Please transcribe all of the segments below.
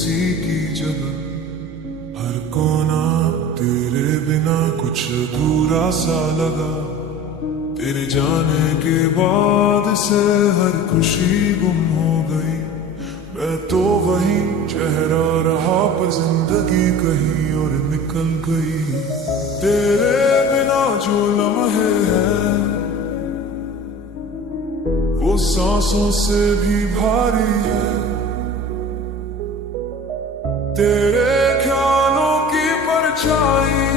किसी की जगह, हर कोना तेरे बिना कुछ अधूरा सा लगा। तेरे जाने के बाद से हर खुशी गुम हो गई। मैं तो वही चेहरा रहा पर जिंदगी कहीं और निकल गई। तेरे बिना जो लम्हे हैं वो सांसों से भी भारी है। तेरे ख्यालों की परछाई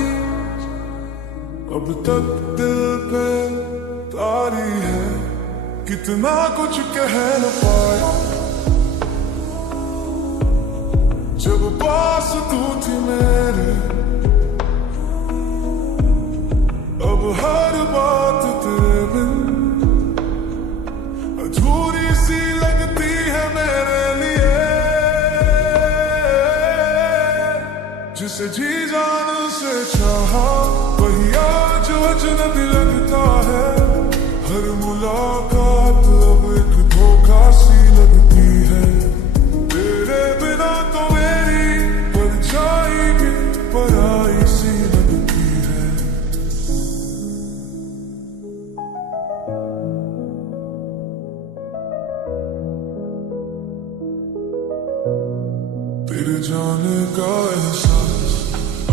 अब तक दिल पे तारी है। कितना कुछ कह न पाया जब पास तू थी मेरे। अब हर बात तेरे बिन अधूरी सी लगती है मेरे लिए। जिसे जी जान से चाहा वही आज अजनबी लगता है। हर मुलाकात अब एक धोखा सी लगती है। तेरे बिना तो मेरी परछाई भी पराई सी लगती है। तेरे जाने का एहसास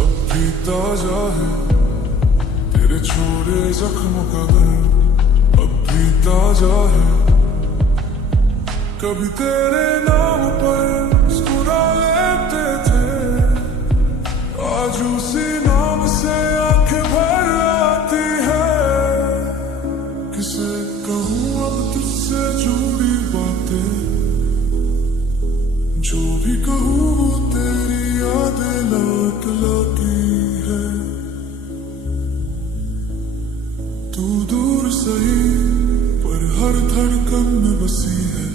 अब भी ताजा है। तेरे छोड़े जख्म का दर्द अब भी ताजा है। कभी तेरे नाम पर मुस्कुरा लेते थे, आज उसी नाम से आंखें भर आती है। किसे कहूँ अब तुझसे जुड़ी बातें, जो भी कहूँ वो तेरी यादें लौट लाती है। तू दूर सही पर हर धड़कन में बसी है।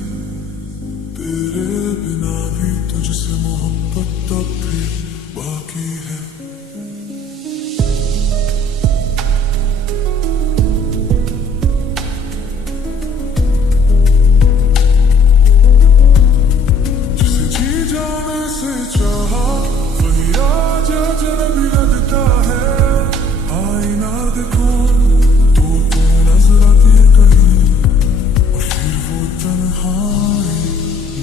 तेरे बिना भी तुझसे मोहब्बत तब भी बाकी है। जिसे जी जाने से चाहा वही आज अजनबी लगता है। आईना देखो तो नजर आती है कहीं, और फिर वो तन्हाई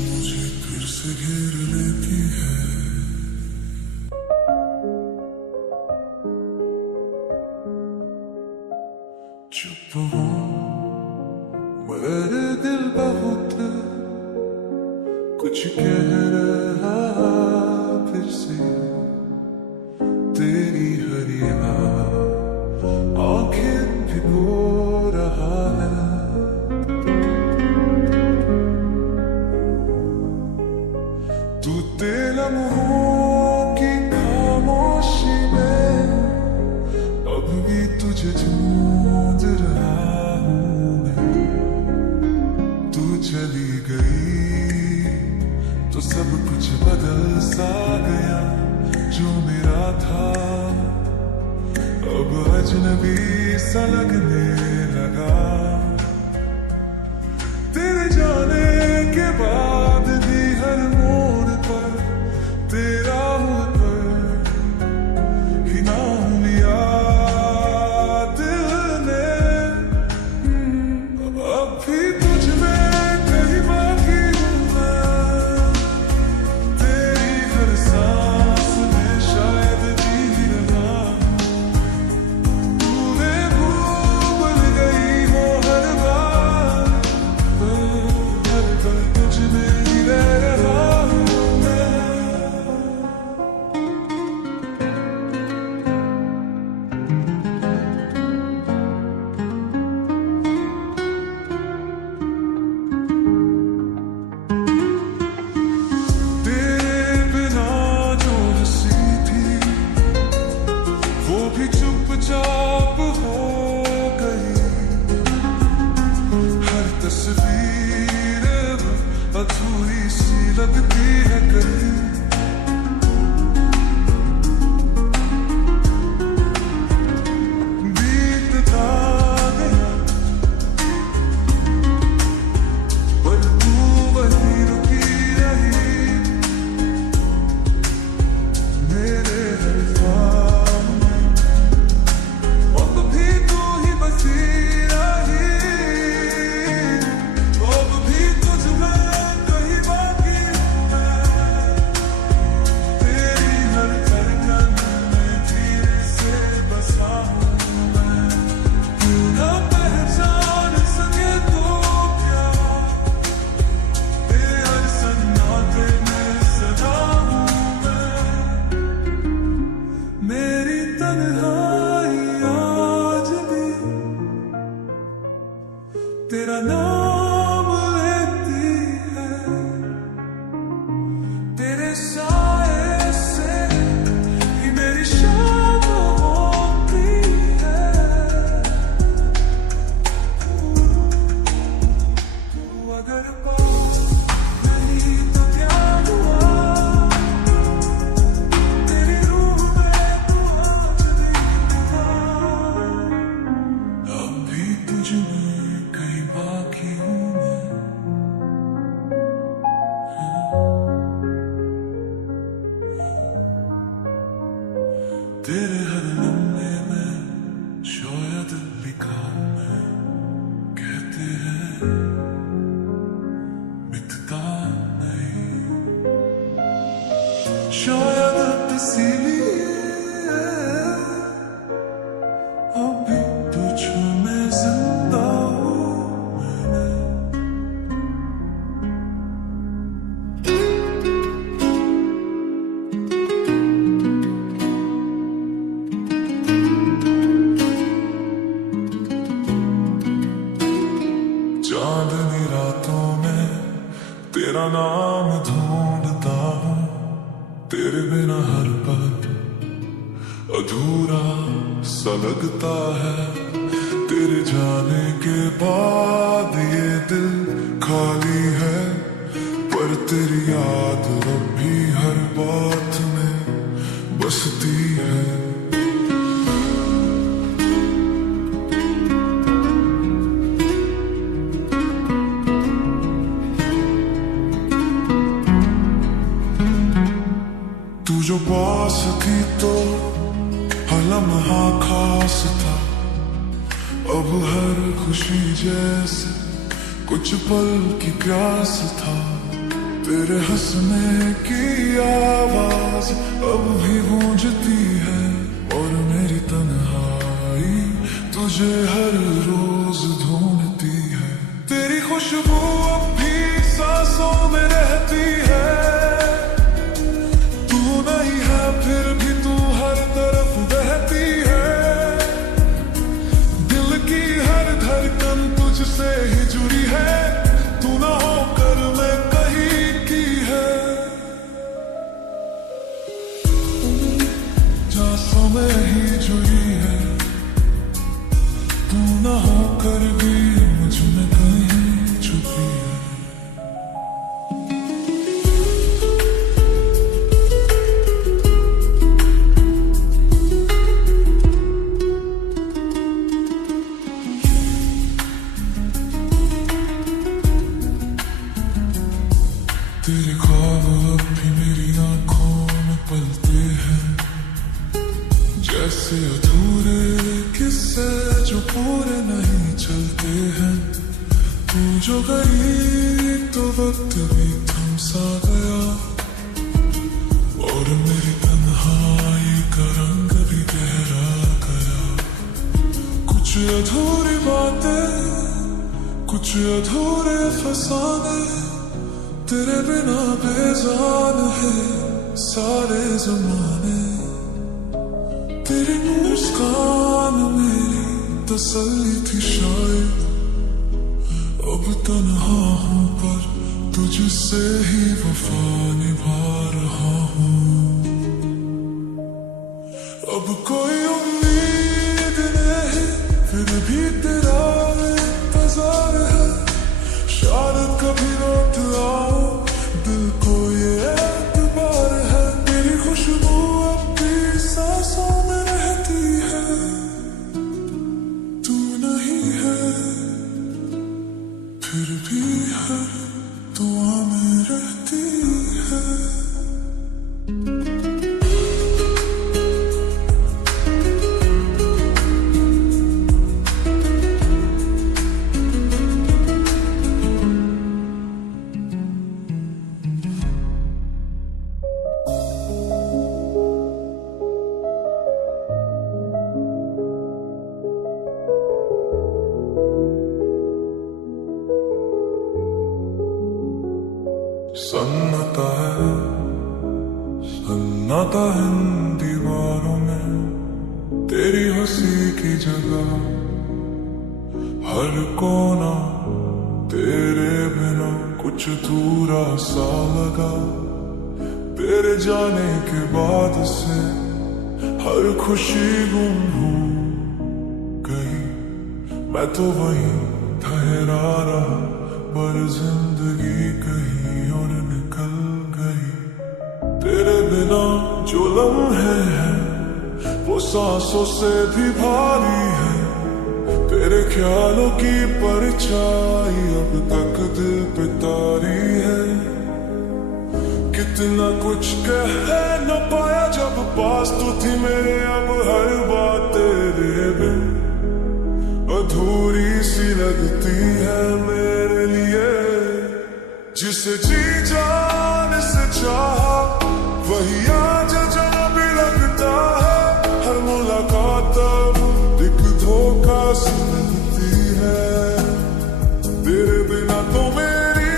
मुझे फिर से घेर लेती है। चुप हूँ मेरे दिल बहुत कुछ कह रहा फिर से। तेरी हर आंखें भिगो रहा है। तू तेरे लम्हों की खामोशी में अब भी तुझे ढूंढ रहा हूँ मैं। तू चली गई तो सब कुछ बदल सा गया। जो मेरा था अब अजनबी सा लगने लगा। तेरे जाने के बाद भी हर मोड़ पर तेरा मुँह पर ही नाम लिया दिल ने। अब भी तुझ में कहीं बाकी हूँ मैं। तेरी हर सांस में शायद जी रहा। तूने भूल तेरे हर लम्हे में शायद लिखा हूं मैं, कहते हैं मिटता नहीं, शायद इसीलिए अभी तुझ में जिंदा हूं मैंने। चांदनी रातों में तेरा नाम ढूंढता हूँ, तेरे बिना हर पल अधूरा सा लगता है, तेरे जाने के बाद ये दिल खाली है, पर तेरी याद अब भी हर बात में बसती है। तू जो पास थी तो हर लम्हा खास था, अब हर खुशी जैसे कुछ पल की प्यास था, तेरे हंसने की आवाज अब भी गूंजती है, और मेरी तन्हाई तुझे हर रोज ढूंढती है, तेरी खुशबू अब भी सांसों में रहती है, फिर भी तू हर तरफ बहती है, दिल की हर धड़कन तुझसे ही जुड़ी है, तू ना होकर मैं कहीं की है, जा समय ही जुड़ी है, तू ना होकर भी मुझ में कहीं छुपी है। तेरे ख्वाब अब भी मेरी आंखों में पलते हैं, जैसे अधूरे किस्से जो पूरे नहीं चलते हैं, तू जो गई तो वक्त भी थम सा गया, और मेरी तन्हाई का रंग भी गहरा गया, कुछ अधूरी बातें कुछ अधूरे फसाने, तेरे बिना बेजान है सारे जमाने, तेरी मुस्कान मेरी तसल्ली थी शायद, अब तन्हा हूँ पर तुझसे ही वफा निभा रहा हूँ, अब कोई उम्मीद नहीं फिर भी तेरा इंतजार है, शायद कभी लौट आओ दिल को ये एतबार है, तेरी खुशबू अब भी सांसों में रहती है, तू नहीं है फिर भी हर दुआ में रहती है। सन्नाटा है इन दीवारों में, तेरी हंसी की जगह हर कोना तेरे बिना कुछ अधूरा सा लगा, तेरे जाने के बाद से हर खुशी गुम हो गई, मैं तो वहीं ठहरा रहा पर जिंदगी कहीं और निकल गई, तेरे बिना जो लम्हे हैं वो सांसों से भी भारी है, तेरे ख्यालों की परछाई अब तक दिल पे तारी है, कितने इतना कुछ कह न पाया जब पास तू थी मेरे, अब हर बात तेरे बिन अधूरी सी लगती है मेरे लिए। जिसे जी जान से चाहा वही आज अजनबी भी लगता है, हर मुलाकात अब एक धोखा सी लगती है। तेरे बिना तो मेरी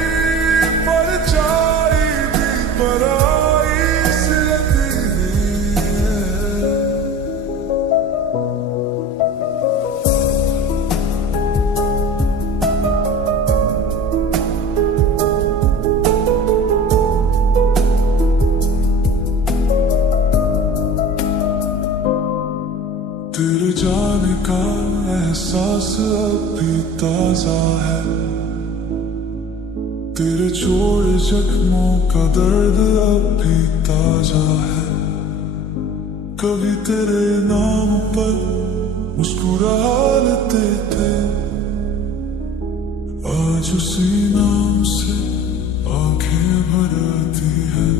परछाई भी पराई सी लगती है। तेरे जाने का एहसास अब भी ताजा है, तेरे छोड़े जख्मों का दर्द अब भी ताजा है। कभी तेरे नाम पर मुस्कुरा लेते थे, आज उसी नाम से आंखें भर आती है।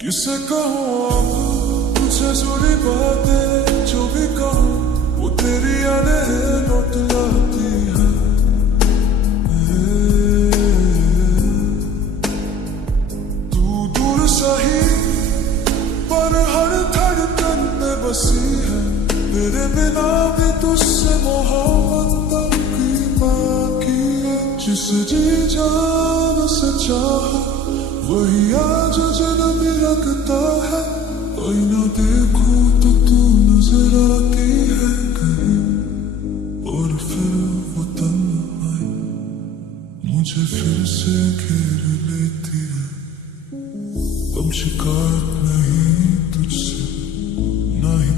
किसे कहूँ अब तुझसे जुड़ी बातें, जो भी कहूँ वो तेरी यादें लौट लाती है। तू दूर सही पर हर धड़कन में बसी है, तेरे बिना भी तुझसे मोहब्बत की बाकी है। जिसे जी जान से चाहा वही आज अजनबी लगता है, कोई ना देखो तो तू नजर आती है कहीं, और फिर वो तन्हाई मुझे फिर से घेर लेती है। अब शिकायत नहीं तुझसे, ना ही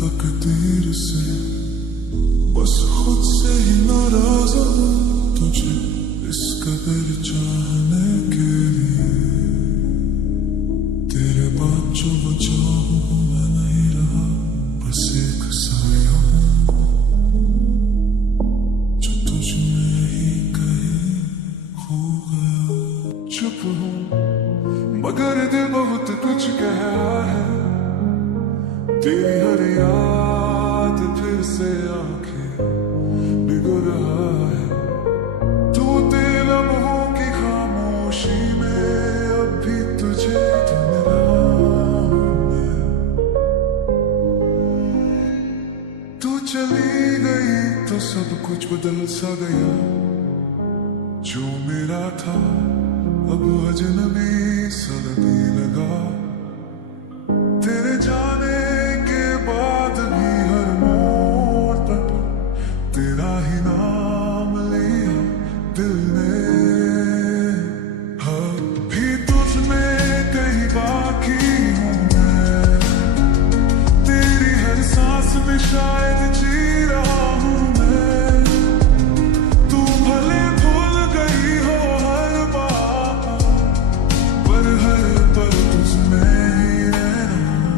तकदीर से, बस खुद से ही नाराज हूँ तुझे इस कदर चाहने के लिए। तेरे बाद जो बचा हूँ मैं नहीं रहा, बस एक साया हूँ जो तुझ में ही कहीं खो गया। चुप हूँ मगर दिल बहुत कुछ कह रहा है, तेरी हर याद फिर से आंखें भिगो रहा है। तू तेरे लम्हों की खामोशी में अब भी तुझे ढूंढ रहा हूं। तू चली गई तो सब कुछ बदल सा गया, जो मेरा था अब अजनबी सा लगने लगा। तेरे जाने के बाद भी हर मोड़ पर तेरा ही नाम लिया दिल ने। हाँ भी तुझ में कहीं बाकी हूँ मैं, तेरी हर सांस में शायद जी रहा हूँ मैं। तू भले भूल गई हो हर बात, पर हर पल तुझ में ही रहना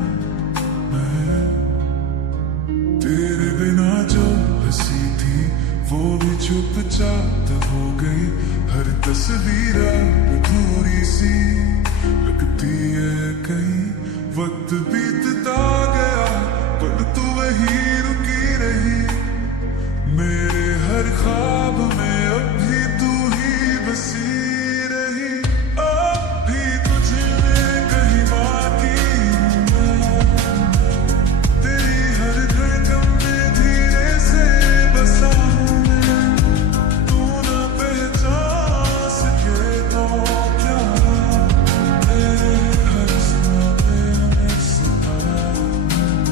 मैं। तेरे बिना जो हंसी थी वो भी चुपचाप हो गई, हर तस्वीर अधूरी सी लगती है कहीं। वक्त बीतता गया पर तू वही रुकी रही, मेरे हर ख्वाब में अब भी तू ही बसी रही। अब भी तुझ में कहीं बाकी हूँ मैं, तेरी हर धड़कन में धीरे से बसा हूँ मैं। तू न पहचान सके तो क्या, तेरे हर सपने में समा हूँ मैं।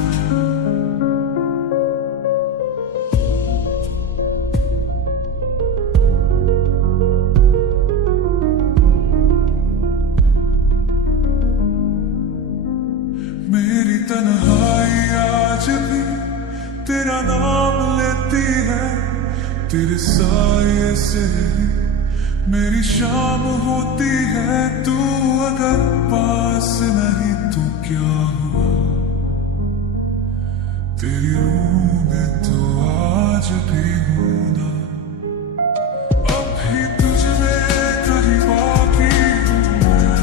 मेरी तन्हाई आज भी तेरा नाम लेती है, तेरे साये से मेरी शाम होती है। तू अगर पास नहीं तो क्या हुआ, तेरी रूह में तो आज भी हूँ ना। अब भी तुझ में कहीं बाकी हूँ मैं,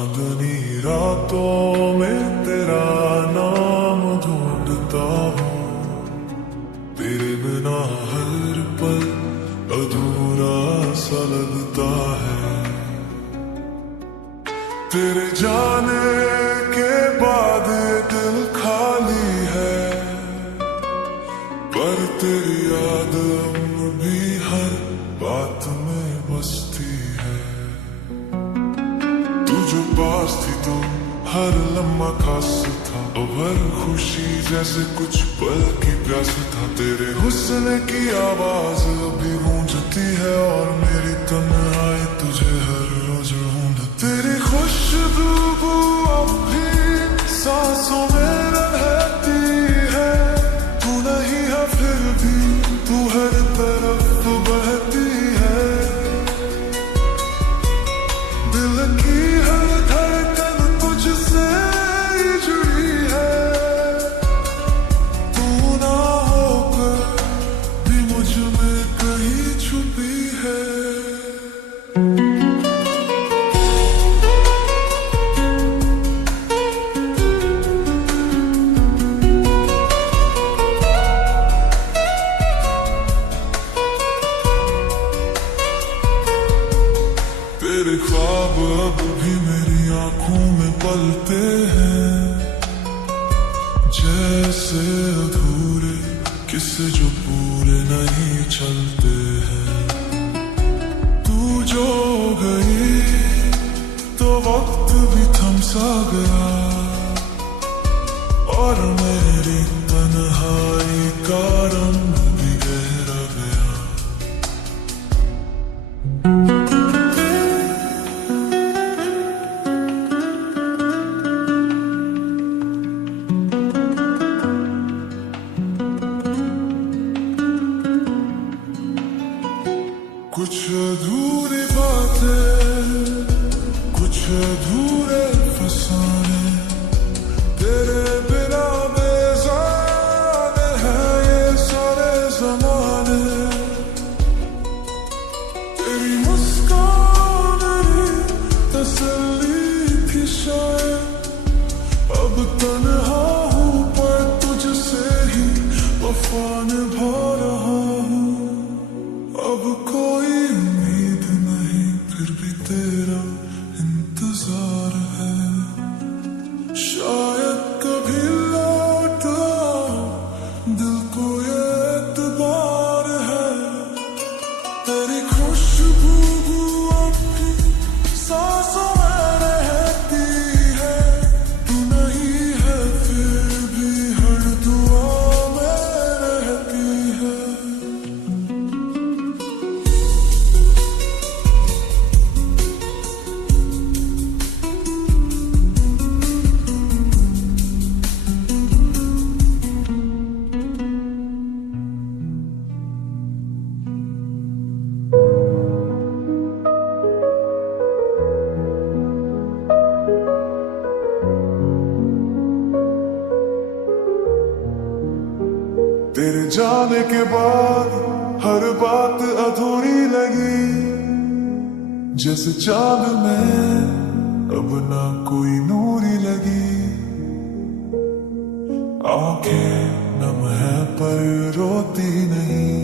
चांदनी रातों में तेरा नाम ढूंढता हूँ, तेरे बिना हर पल अधूरा सा लगता है। तेरे जाने के बाद दिल खाली है, पर तेरी याद भी हर बात में बसती है। तू जो पास थी तो हर लम्हा खास था, और हर खुशी जैसे कुछ पल की प्यास था। तेरे हुस्न की आवाज अभी गूंजती है, और मेरी तन्हाई तुझे हर रोज ढूंढती। तेरी खुशबू अब भी सांसों में रहती है, तू नहीं है फिर भी तू हर तरफ बहती है। दिल की हर धड़कन तुझसे ही जुड़ी है, तू ना होकर भी मुझ में कहीं छुपी है। तेरे ख्वाब अब भी मेरी आंखों में पलते हैं, जैसे अधूरे किस्से जो पूरे नहीं चलते हैं। तू जो गई तो वक्त भी थम सा गया, और मेरी तन्हाई का रंग भी गहरा गया। कुछ अधूरी बातें, कुछ अधूरे फसाने, तेरे बिना बेजाने हैं ये सारे ज़माने। तेरी मुस्कान तसल्ली थी शायद, अब तन्हा हूँ पर तुझसे ही वफा निभा रहा हूँ। अब कोई उम्मीद नहीं फिर भी तेरा इंतजार है, शायद कभी लौट आओ, दिल को ये एतबार है। तेरी खुशबू अपनी सांसों में रहती है, तू नहीं है फिर भी हर दुआ में रहती है। तेरे जाने के बाद हर बात अधूरी लगी, जैसे चांद में अब ना कोई नूरी लगी। आंखें नम है पर रोती नहीं,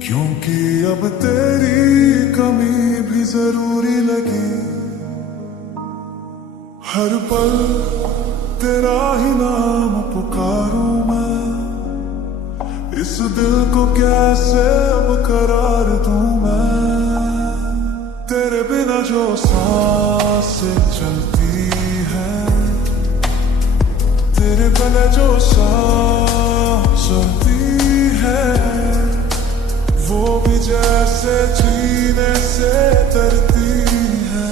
क्योंकि अब तेरी कमी भी जरूरी लगी। हर पल तेरा ही नाम पुकारूं मैं, इस दिल को कैसे अब करार दूं मैं। तेरे बिना जो सांसें चलती है, तेरे बिना जो सांस चलती है, वो भी जैसे जीने से डरती है।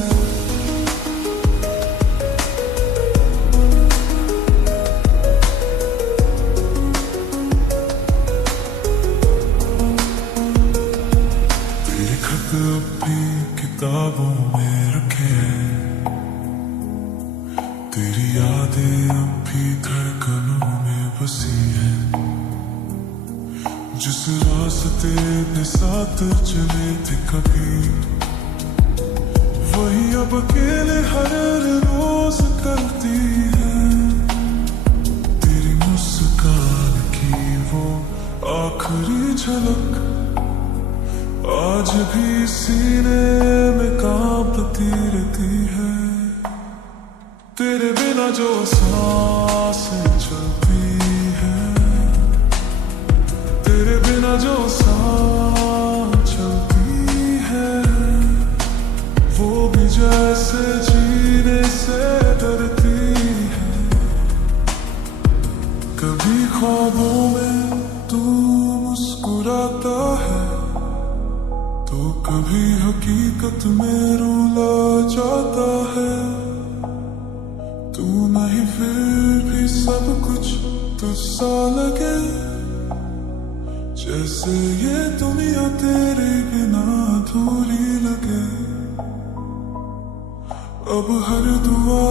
भी किताबों में रखे हैं, तेरी यादें अब भी धड़कनों में बसी है। जिस रास्ते पे साथ चले थे कभी, वही अब अकेले हर रोज करती है। तेरी मुस्कान की वो आखिरी झलक आज भी सीने में कांपती रहती है। तेरे बिना जो सांसें चलती है, तेरे बिना जो सांस चलती है, वो भी जैसे जीने से डरती है। कभी ख्वाबों में तू मुस्कुराता है, तो कभी हकीकत में रुला जाता है। तू नहीं फिर भी सब कुछ तुझसा लगे, जैसे ये दुनिया तेरे बिना अधूरी लगे। अब हर दुआ